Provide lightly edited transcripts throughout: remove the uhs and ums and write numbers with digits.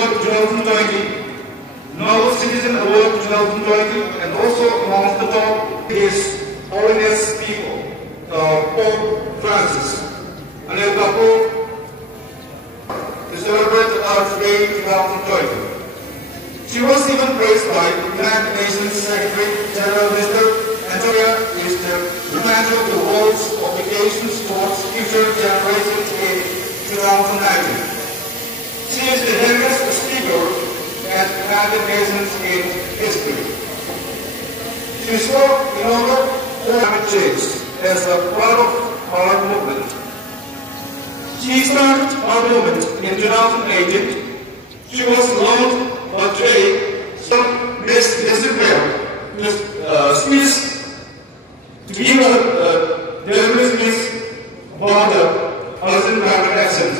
Award 2020, Noble Citizen Award 2020, and also amongst the top is Holiness People, Pope Francis. And a couple to celebrate Earth Day 2020. She was even praised by United Nations Secretary General Mr. Antonio Guterres to the world's obligations towards future generations in 2019. She is the youngest speaker at United Nations in history. She spoke in order for climate change as a part of our movement. She started our movement in 2018. She was launched but today, Miss Licypriya speaks to give a deliberate speech about the Persian private accent.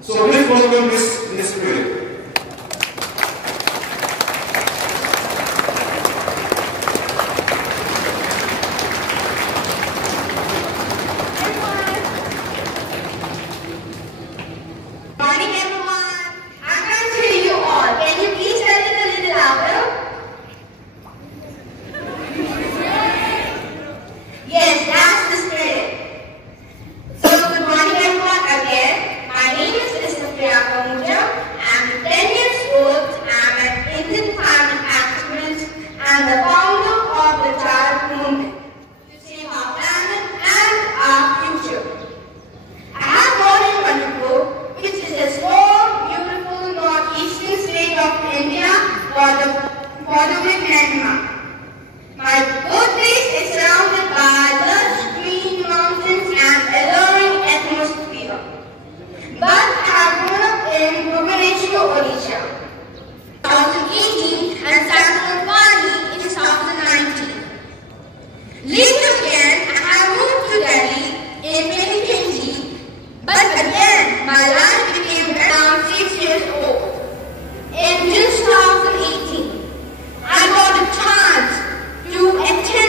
So please welcome Miss Licypriya. My name is Licypriya kangujam. I'm 10 years old. I'm an Indian climate activist and the founder of the Child Movement to save our planet and our future. I have born in Manipur, which is a small, beautiful northeastern state of India bordered with Myanmar. My birthplace is surrounded by lush green mountains and alluring atmosphere. But I have grown up in Bhubaneswar, Odisha, 2018 and Saturday in 2019. Later again, I have moved to Delhi in 2020, but again my life became around 6 years old. In 2018, I got a chance to attend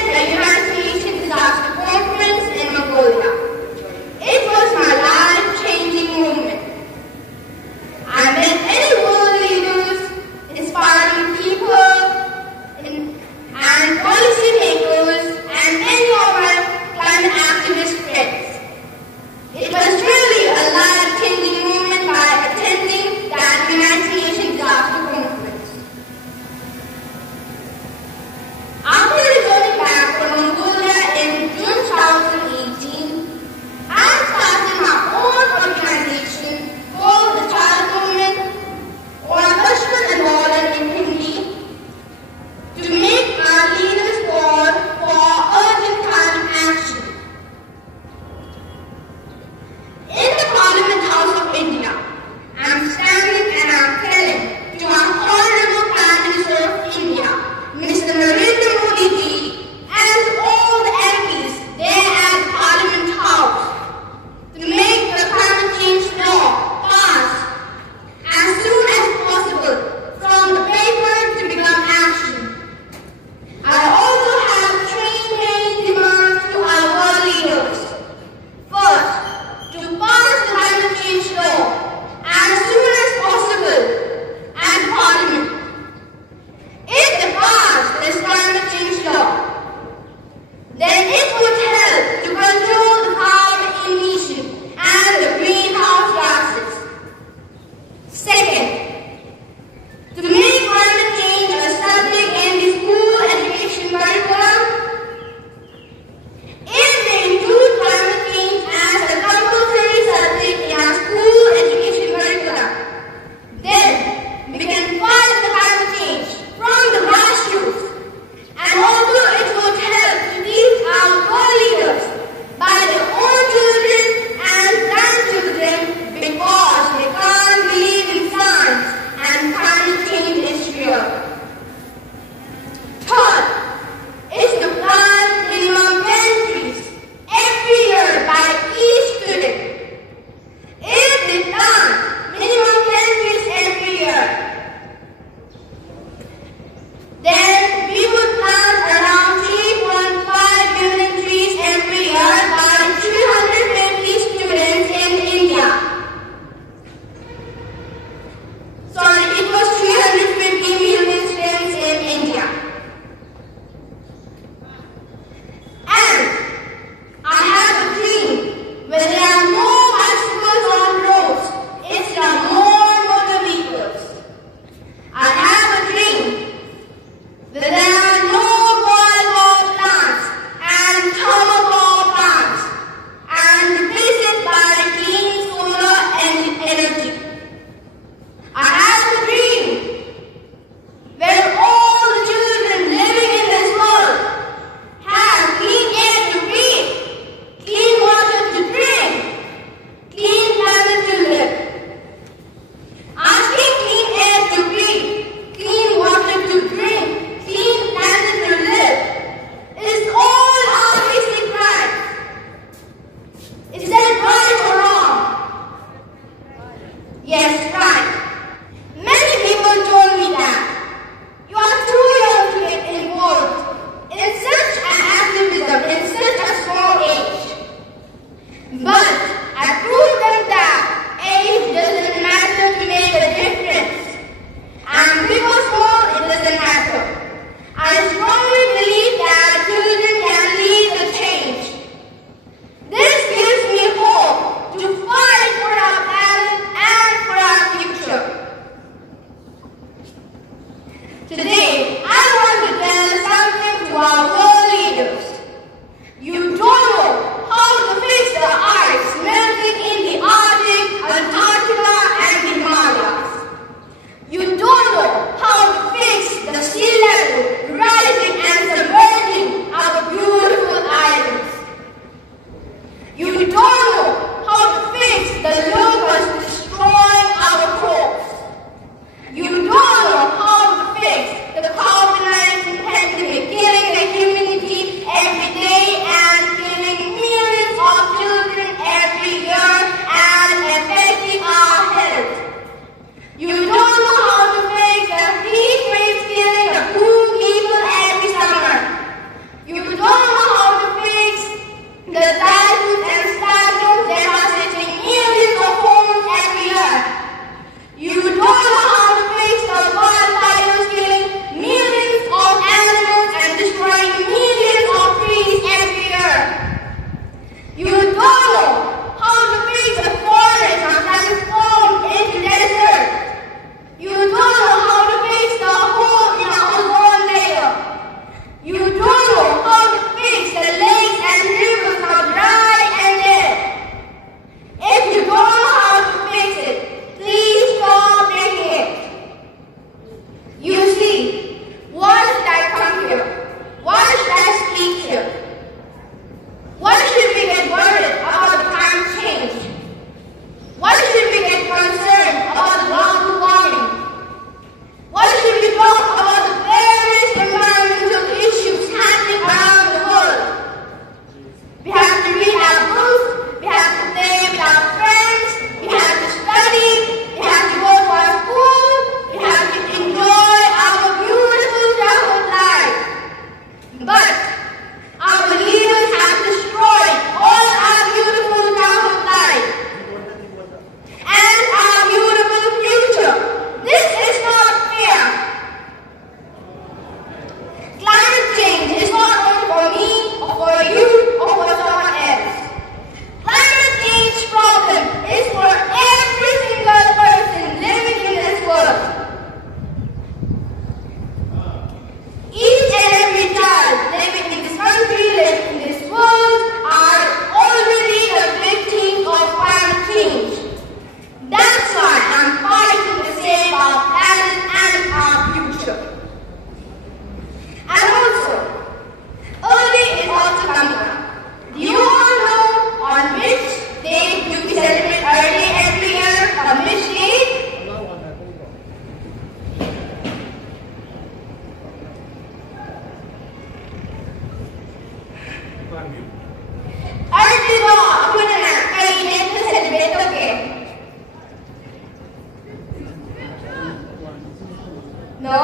No.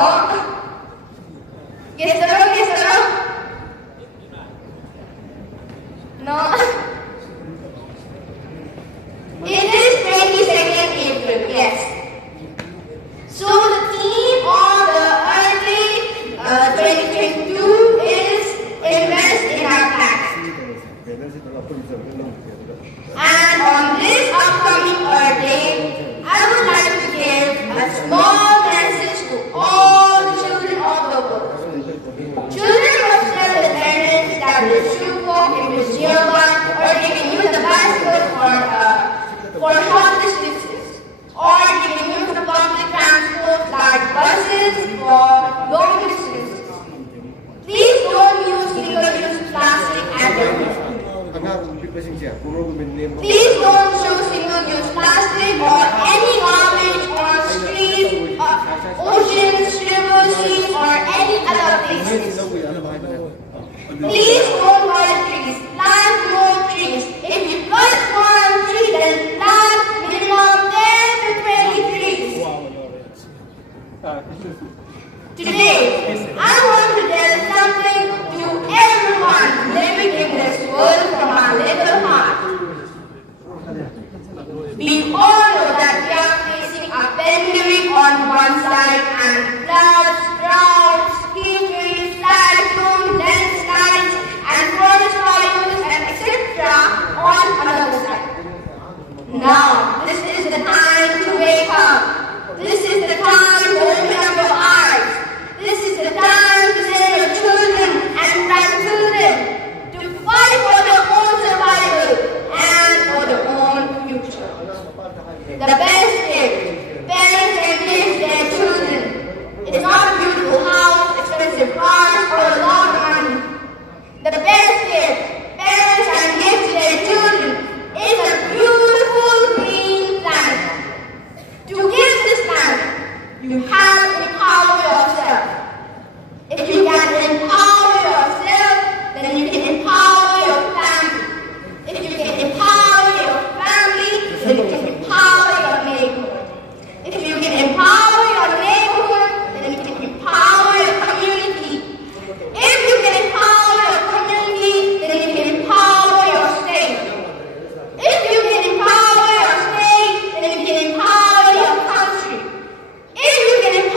Guess no. It is 22nd April, yes. So the theme of the early 2022 is Invest in Our Planet. And on this upcoming Earth Day, I would like to give a small message to all the children of the world. Children must tell the parents that they should walk in the nearby, or they can use the bicycle for short distances, or they can use the public transport like buses for long distances. Please don't use single-use plastic at home. Please don't use single-use plastic or any garbage on streets, oceans, rivers, seas, or any other places. Please don't plant trees. Plant more trees. If you plant one tree, then plant minimum 10 to 20 trees. Today, I want to tell something to everyone living in this world from our little heart. We all know that we are facing a pandemic on one side and floods, droughts, heat waves, typhoons, landslides, and forest fires, and etc. on another side. Now, this is the time to wake up. This is the time to open up your eyes. This is the time to send your children and grandchildren to fight for their own survival and for their own future. The best gift parents can give their children is not a beautiful house, expensive cars, or a lot of money. The best gift parents can give to their children is a beautiful green planet. To give this planet, you have to empower yourself. If you can empower yourself, then you can empower your family. If you can empower your family, then you can empower your neighborhood. If you can empower your neighborhood, then you can empower your community. If you can empower your community, then you can empower your state. If you can empower your state, then you can empower your country. If you can empower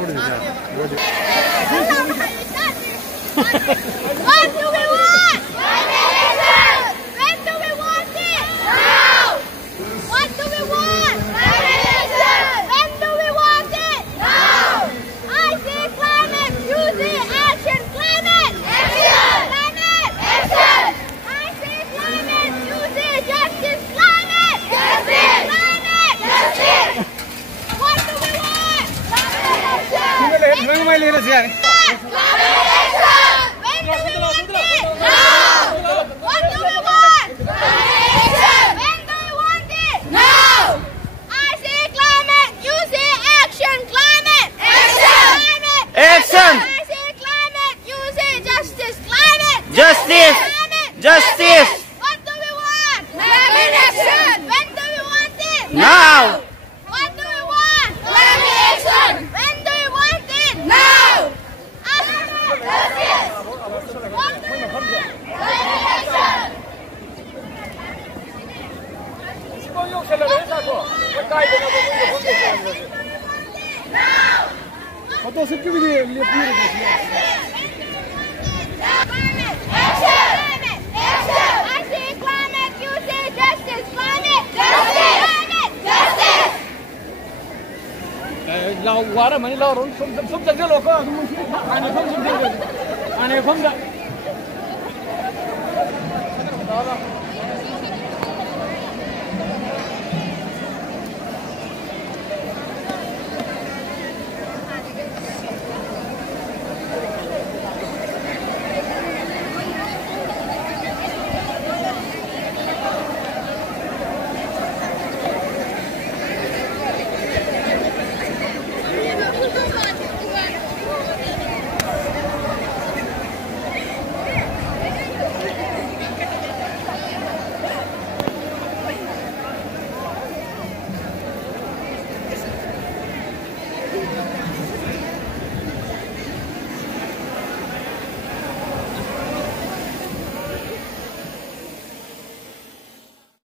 What do we want? When do we want it? Now. What do we want? When do we want it? Now. I see climate. You see action. Climate. Action. Climate. Action. I see climate. You see justice. Climate. Justice. Climate. Justice. What do we want? Climate action. Climate action. When do we want it? Now. What do we want? Climate action. When do we want it? Now. I see climate. You see action. Climate. Action. Climate. Action. I see climate. You see justice. Climate. Justice. Climate. Justice. What do we want? Climate action. When do we want it? Now. What do we want? Climate action. When do we want it? Now. Justice. What do we want? Climate action. Climate action. Climate action. I see climate. You see justice. Climate. Justice. Climate. Justice. Lao quá rồi mà lao rồi không chẳng được có anh này không chịu được anh này không được